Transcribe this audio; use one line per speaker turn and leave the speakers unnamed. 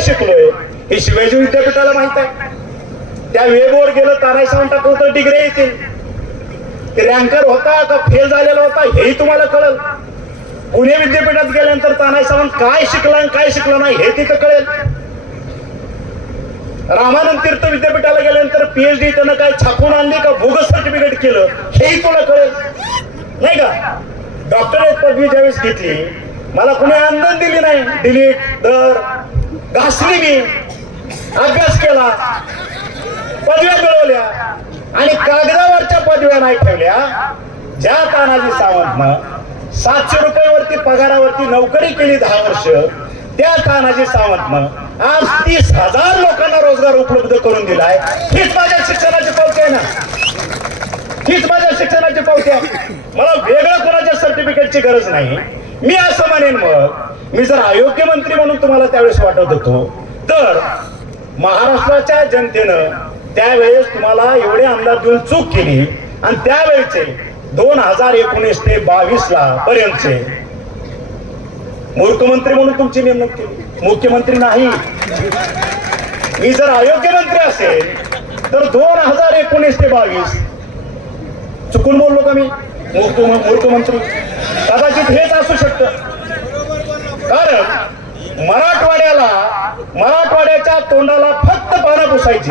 काय शिकलोय? हे शिवाजी विद्यापीठाला माहीत आहे. त्या वेबवर गेलं ताराई सावंत कोणतं तर डिग्री येतील. रँकर होता का फेल झालेला होता हेही तुम्हाला कळल. पुणे विद्यापीठात गेल्यानंतर तानाय सावंत काय शिकला आणि काय शिकलं नाही हे तिथं कळेल. रामानंद तीर्थ विद्यापीठाला गेल्यानंतर पीएचडी त्यानं काय छापून आणली का बोगस सर्टिफिकेट केलं हेही तुला कळेल. नाही का? डॉक्टरेट पदवी ज्यावेळेस घेतली मला कुणी आनंद दिली नाही. डिलीट दर. घासली मी अभ्यास केला पदव्या मिळवल्या आणि कागदावरच्या पदव्या नाही ठेवल्या ज्या तानाजी सावंतनं सातशे रुपयावरती पगारावरती नोकरी केली दहा वर्ष त्या तानाजी सावंतनं आज तीस हजार लोकांना रोजगार उपलब्ध करून दिलाय. हीच माझ्या शिक्षणाची पावती आहे ना? हीच माझ्या शिक्षणाची पावती आहे. मला वेगळं कोणाच्या सर्टिफिकेटची गरज नाही. मी असं म्हणेन मग मी जर अयोग्य मंत्री म्हणून तुम्हाला त्यावेळेस वाटत होतो तर महाराष्ट्राच्या जनतेनं त्यावेळेस तुम्हाला एवढे आमदार देऊन चूक केली आणि त्यावेळेचे दोन हजार एकोणीस ते बावीस ला पर्यंतचे मुख्यमंत्री म्हणून तुमची नेमणूक केली. मुख्यमंत्री नाही. मी जर अयोग्य मंत्री असेल तर दोन हजार एकोणीस ते बावीस चुकून बोललो का मी? मुख्यमंत्री कदाचित हेच असू शकतं. कारण मराठवाड्याला मराठवाड्याच्या तोंडाला फक्त पानं पुसायची.